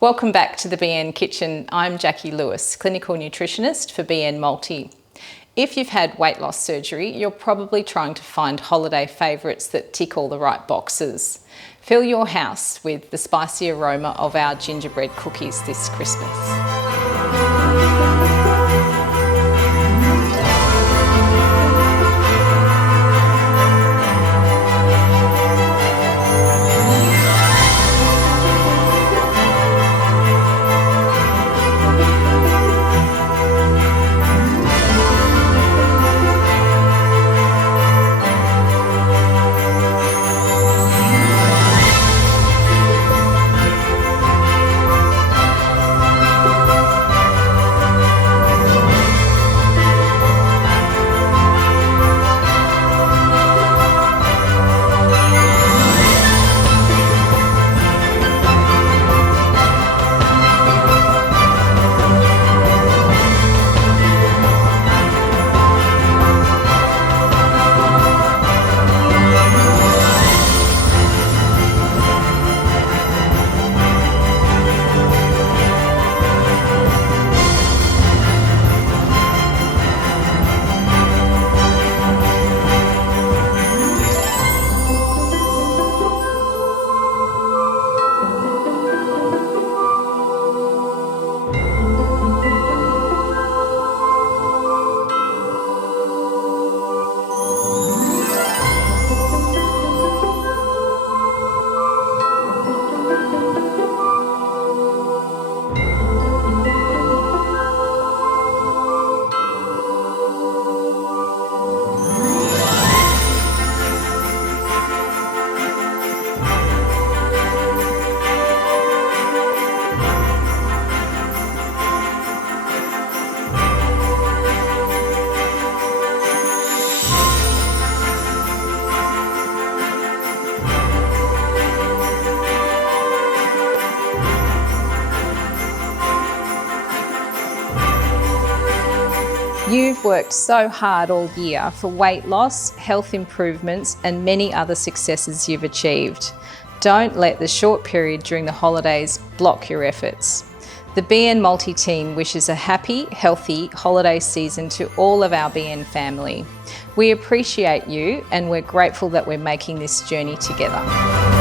Welcome back to the BN Kitchen. I'm Jackie Lewis, clinical nutritionist for BN Multi. If you've had weight loss surgery, you're probably trying to find holiday favourites that tick all the right boxes. Fill your house with the spicy aroma of our gingerbread cookies this Christmas. You've worked so hard all year for weight loss, health improvements, and many other successes you've achieved. Don't let the short period during the holidays block your efforts. The BN Multi team wishes a happy, healthy holiday season to all of our BN family. We appreciate you and we're grateful that we're making this journey together.